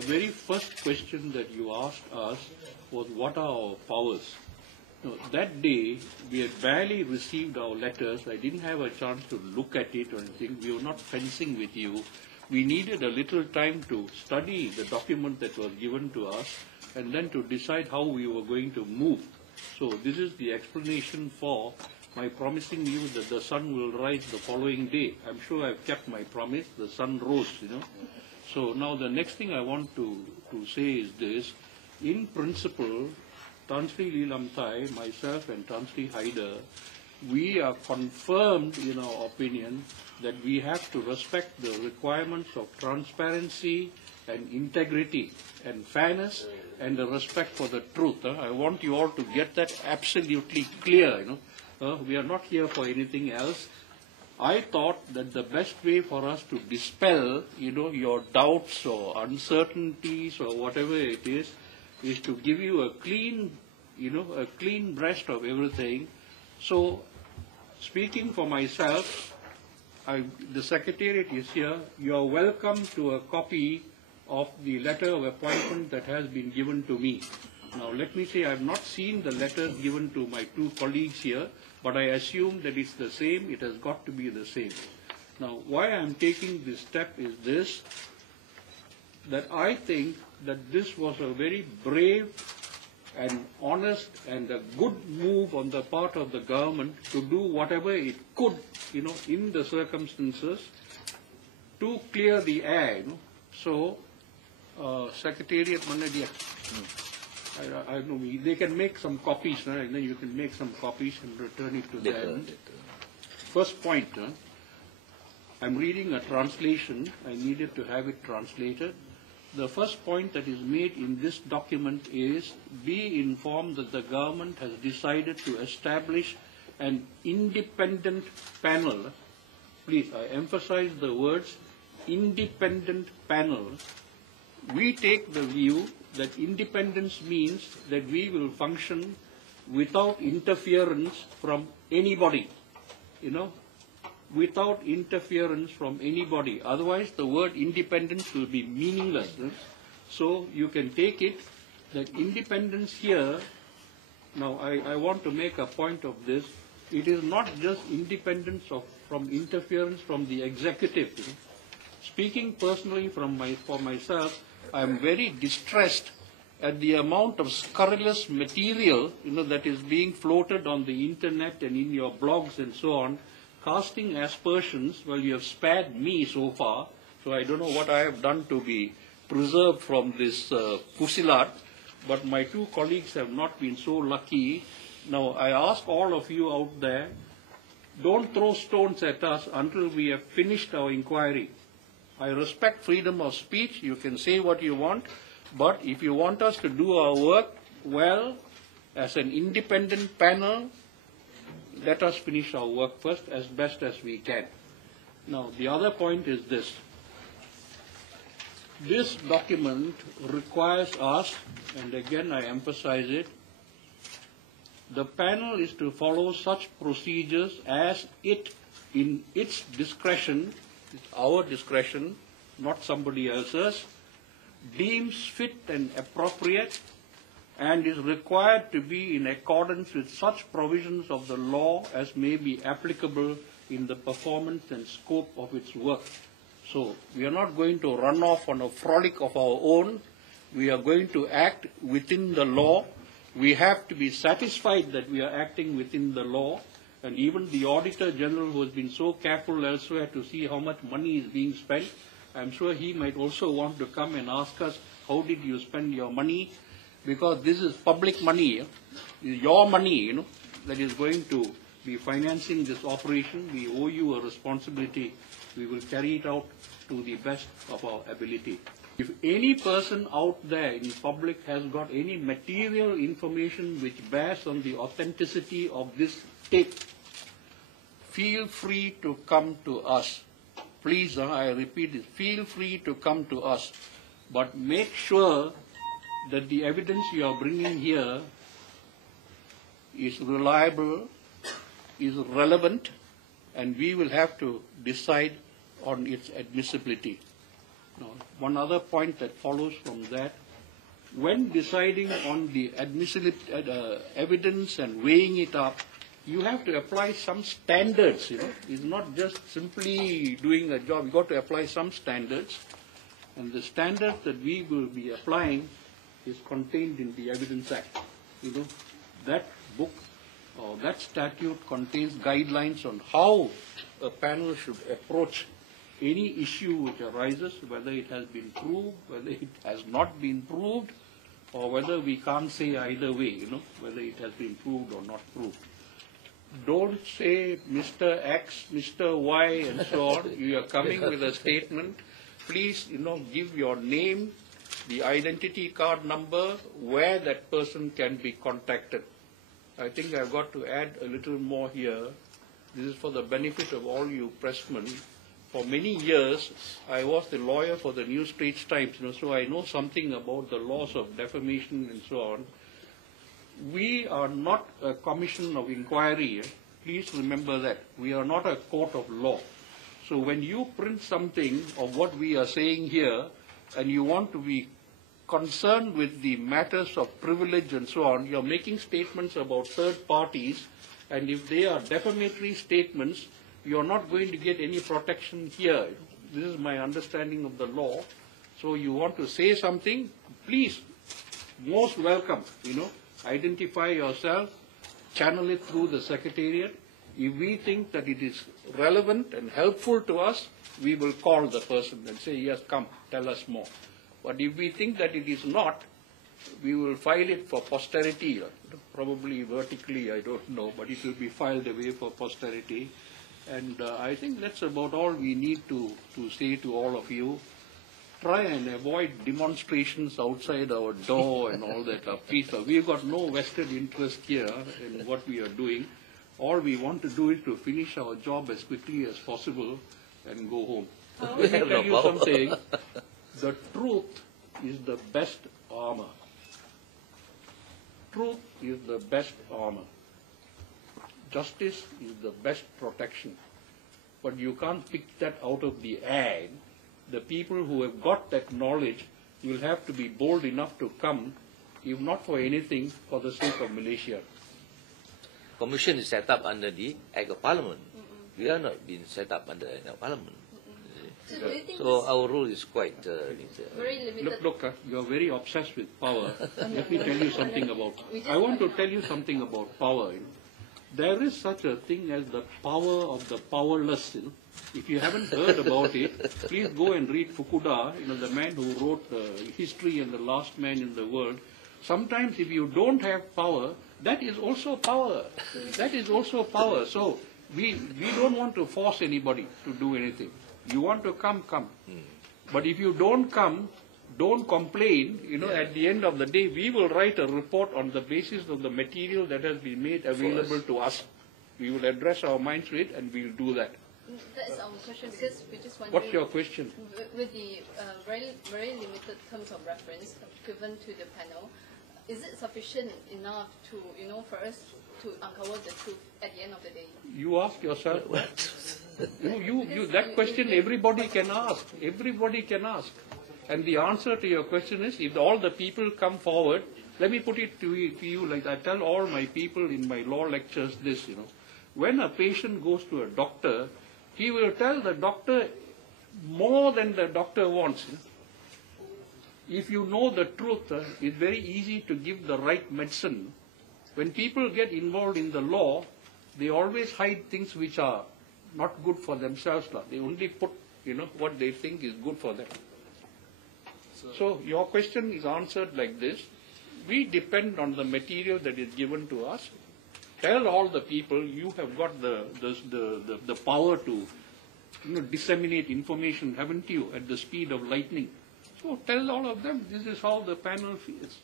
the very first question that you asked us was, what are our powers? No, that day, we had barely received our letters. I didn't have a chance to look at it or anything. We were not fencing with you. We needed a little time to study the document that was given to us and then to decide how we were going to move. So this is the explanation for my promising you that the sun will rise the following day. I'm sure I've kept my promise. The sun rose, So now the next thing I want to say is this. In principle, Tan Sri Lee Lam Thye, myself and Tan Sri Haidar, we are confirmed in our opinion that we have to respect the requirements of transparency and integrity and fairness and the respect for the truth. I want you all to get that absolutely clear. We are not here for anything else. I thought that the best way for us to dispel, your doubts or uncertainties or whatever it is to give you a clean, a clean breast of everything. So, speaking for myself, the Secretariat is here. You are welcome to a copy of the letter of appointment that has been given to me. Now, let me say I have not seen the letter given to my two colleagues here, but I assume that it's the same. It has got to be the same. Now, why I am taking this step is this, that I think that this was a very brave and honest and a good move on the part of the government to do whatever it could, in the circumstances to clear the air. So, Secretariat Manadia, I know they can make some copies, and then you can make some copies and return it to them. First point, I'm reading a translation. I needed to have it translated. The first point that is made in this document is, be informed that the government has decided to establish an independent panel. Please, I emphasize the words independent panel. We take the view that independence means that we will function without interference from anybody, without interference from anybody. Otherwise, the word independence will be meaningless. So you can take it that independence here, now I want to make a point of this, it is not just independence from interference from the executive. Speaking personally for myself, I am very distressed at the amount of scurrilous material that is being floated on the internet and in your blogs and so on, casting aspersions. Well, you have spared me so far, so I don't know what I have done to be preserved from this fusilade, but my two colleagues have not been so lucky. Now, I ask all of you out there, don't throw stones at us until we have finished our inquiry. I respect freedom of speech. You can say what you want, but if you want us to do our work well, as an independent panel, let us finish our work first as best as we can. Now, the other point is this. This document requires us, and again I emphasize it, the panel is to follow such procedures as it, in its discretion, it's our discretion, not somebody else's, deems fit and appropriate, and is required to be in accordance with such provisions of the law as may be applicable in the performance and scope of its work. So we are not going to run off on a frolic of our own. We are going to act within the law. We have to be satisfied that we are acting within the law. And even the Auditor General, who has been so careful elsewhere to see how much money is being spent, I'm sure he might also want to come and ask us, how did you spend your money? Because this is public money, your money, that is going to be financing this operation. We owe you a responsibility. We will carry it out to the best of our ability. If any person out there in public has got any material information which bears on the authenticity of this tape, feel free to come to us. Please, I repeat it, feel free to come to us. But make sure that the evidence you are bringing here is reliable, is relevant, and we will have to decide on its admissibility. Now, one other point that follows from that, when deciding on the evidence and weighing it up, you have to apply some standards, It's not just simply doing a job. You've got to apply some standards. And the standards that we will be applying is contained in the Evidence Act. That book or that statute contains guidelines on how a panel should approach any issue which arises, whether it has been proved, whether it has not been proved, or whether we can't say either way, whether it has been proved or not proved. Don't say Mr. X, Mr. Y, and so on. You are coming with a statement. Please, give your name, the identity card number, where that person can be contacted. I think I've got to add a little more here. This is for the benefit of all you pressmen. For many years, I was the lawyer for the New Straits Times, so I know something about the laws of defamation and so on. We are not a commission of inquiry. Please remember that. We are not a court of law. So when you print something of what we are saying here, and you want to be concerned with the matters of privilege and so on, you're making statements about third parties, and if they are defamatory statements, you're not going to get any protection here. This is my understanding of the law. So you want to say something, please, most welcome, identify yourself, channel it through the Secretariat. If we think that it is relevant and helpful to us, we will call the person and say, yes, come, tell us more. But if we think that it is not, we will file it for posterity, probably vertically, I don't know, but it will be filed away for posterity. And I think that's about all we need to say to all of you. Try and avoid demonstrations outside our door and all that. Please, we've got no vested interest here in what we are doing. All we want to do is to finish our job as quickly as possible and go home. Let me tell you something. The truth is the best armor. Truth is the best armor. Justice is the best protection. But you can't pick that out of the air. The people who have got that knowledge will have to be bold enough to come, if not for anything, for the sake of Malaysia. Commission is set up under the Act of Parliament. We are not being set up under the Act of Parliament. So our rule is quite very limited. Look, you're very obsessed with power. Let me tell you something about. I want to tell you something about power. There is such a thing as the power of the powerless. If you haven't heard about it, please go and read Fukuda, the man who wrote History and the Last Man in the World. Sometimes if you don't have power, that is also power. That is also power. So we don't want to force anybody to do anything. You want to come, come. But if you don't come, don't complain. At the end of the day, we will write a report on the basis of the material that has been made available to us. We will address our minds to it, and we'll do that. That is our question, because we just want. What's your question? With the very limited terms of reference given to the panel, is it sufficient enough to for us to uncover the truth at the end of the day? You ask yourself. That question everybody can ask. Everybody can ask. And the answer to your question is, if all the people come forward, let me put it to you like I tell all my people in my law lectures this, when a patient goes to a doctor, he will tell the doctor more than the doctor wants. If you know the truth, it's very easy to give the right medicine. When people get involved in the law, they always hide things which are not good for themselves. They only put, what they think is good for them. So your question is answered like this. We depend on the material that is given to us. Tell all the people you have got the power to disseminate information, haven't you, at the speed of lightning. So tell all of them this is how the panel feels.